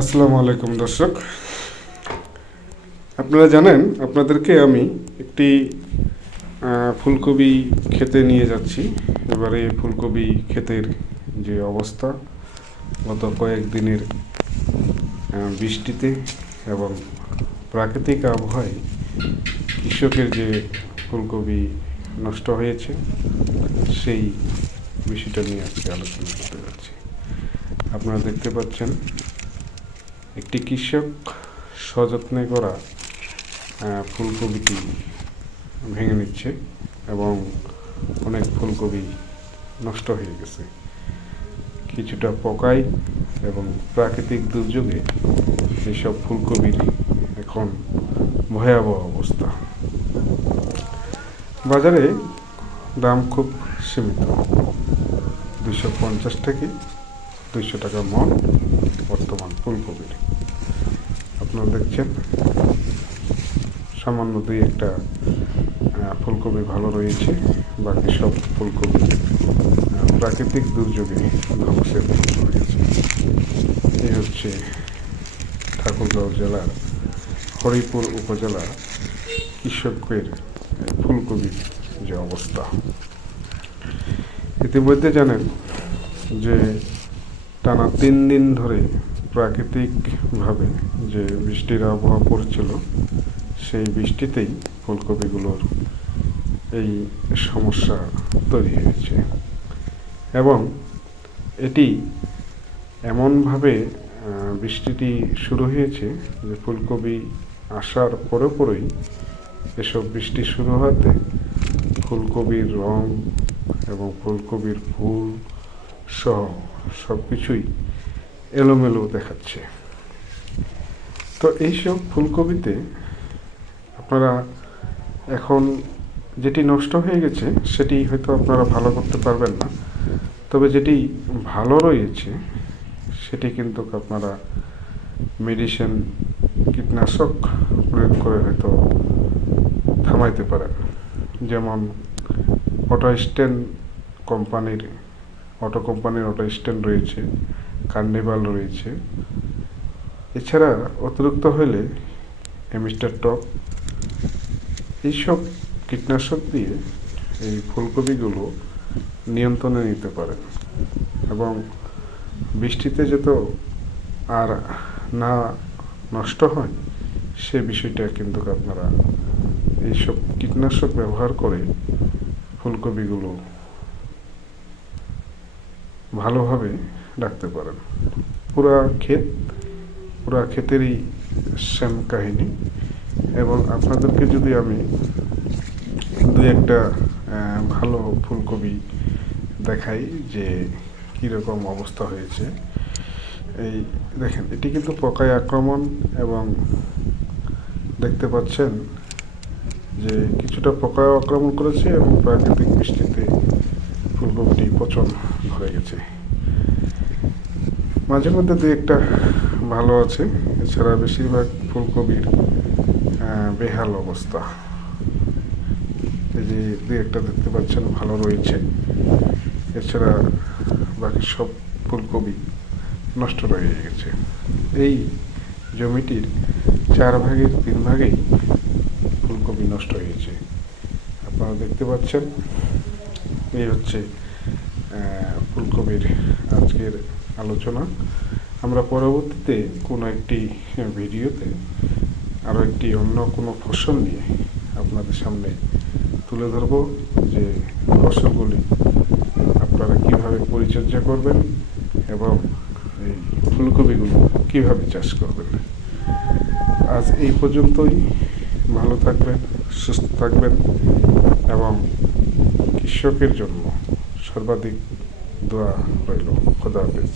আসসালামু আলাইকুম দর্শক। আপনারা জানেন, আপনাদেরকে আমি একটি ফুলকপি খেতে নিয়ে যাচ্ছি। এবারে ফুলকপি ক্ষেতের যে অবস্থা, গত কয়েকদিনের বৃষ্টিতে এবং প্রাকৃতিক আবহাওয়ায় কৃষকের যে ফুলকপি নষ্ট হয়েছে, সেই বিষয়টা নিয়ে আজকে আলোচনা করতে যাচ্ছি। আপনারা দেখতে পাচ্ছেন একটি কৃষক সযত্নে করা ফুলকপিটি ভেঙে নিচ্ছে এবং অনেক ফুলকপি নষ্ট হয়ে গেছে। কিছুটা পোকায় এবং প্রাকৃতিক দুর্যোগে এইসব ফুলকপির এখন ভয়াবহ অবস্থা। বাজারে দাম খুব সীমিত। দুইশো পঞ্চাশ থেকে দুশো টাকা মন। বর্তমান ফুলকপির আপনারা দেখছেন, সামান্য দুই একটা ফুলকপি ভালো রয়েছে, বাকি সব ফুলকপি প্রাকৃতিক দুর্যোগে ধ্বংসের রয়েছে। এই হচ্ছে ঠাকুরগাঁও জেলার হরিপুর উপজেলা কৃষকের ফুলকপির যে অবস্থা। ইতিমধ্যে জানেন যে টানা তিন দিন ধরে প্রাকৃতিকভাবে যে বৃষ্টির আবহাওয়া পড়ছিল, সেই বৃষ্টিতেই ফুলকপিগুলোর এই সমস্যা তৈরি হয়েছে। এবং এটি এমনভাবে বৃষ্টিটি শুরু হয়েছে যে ফুলকপি আসার পরে পরেই এসব বৃষ্টি শুরু হওয়াতে ফুলকপির রং এবং ফুলকপির ফুল সহ সব কিছুই এলোমেলো দেখাচ্ছে। তো এইসব ফুলকপিতে আপনারা এখন যেটি নষ্ট হয়ে গেছে, সেটি হয়তো আপনারা ভালো করতে পারবেন না। তবে যেটি ভালো রয়েছে, সেটি কিন্তু আপনারা মেডিসিন, কীটনাশক প্রয়োগ করে হয়তো থামাইতে পারেন। যেমন অটো স্ট্যান্ড কোম্পানির অটো কোম্পানির অটো স্ট্যান্ড রয়েছে কার্নিভাল রয়েছে। এছাড়া অতিরিক্ত হলে এমিস্টার টপ এইসব কীটনাশক দিয়ে এই ফুলকপিগুলো নিয়ন্ত্রণে নিতে পারেন। এবং বৃষ্টিতে যত আর না নষ্ট হয়, সে বিষয়টা কিন্তু আপনারা এইসব কীটনাশক ব্যবহার করে ফুলকপিগুলো ভালোভাবে রাখতে পারেন। পুরা ক্ষেত, পুরা ক্ষেতেরই সেম কাহিনী এবং আপনাদেরকে যদি আমি দু একটা ভালো ফুলকপি দেখাই যে কীরকম অবস্থা হয়েছে। এই দেখেন, এটি কিন্তু পকায় আক্রমণ এবং দেখতে পাচ্ছেন যে কিছুটা পোকায় আক্রমণ করেছে এবং প্রাকৃতিক বৃষ্টিতে ফুলকপিটি পচন হয়ে গেছে। মাঝে মধ্যে দু একটা ভালো আছে, এছাড়া বেশিরভাগ ফুলকপির বেহাল অবস্থা। এই যে দু একটা দেখতে পাচ্ছেন, ভালো রয়েছে। এছাড়া বাকি সব ফুলকপি নষ্ট হয়ে গেছে। এই জমিটির চার ভাগের তিন ভাগেই ফুলকপি নষ্ট হয়েছে। আপনারা দেখতে পাচ্ছেন এই হচ্ছে ফুলকপির আজকের আলোচনা। আমরা পরবর্তীতে কোনো একটি ভিডিওতে আরও একটি অন্য কোনো ফসল নিয়ে আপনাদের সামনে তুলে ধরব যে ফসলগুলি আপনারা কীভাবে পরিচর্যা করবেন এবং এই ফুলকপিগুলো কীভাবে চাষ করবেন। আজ এই পর্যন্তই। ভালো থাকবেন, সুস্থ থাকবেন এবং কৃষকের জন্য সর্বাধিক দোয়া রইল। খোদা হাফেজ।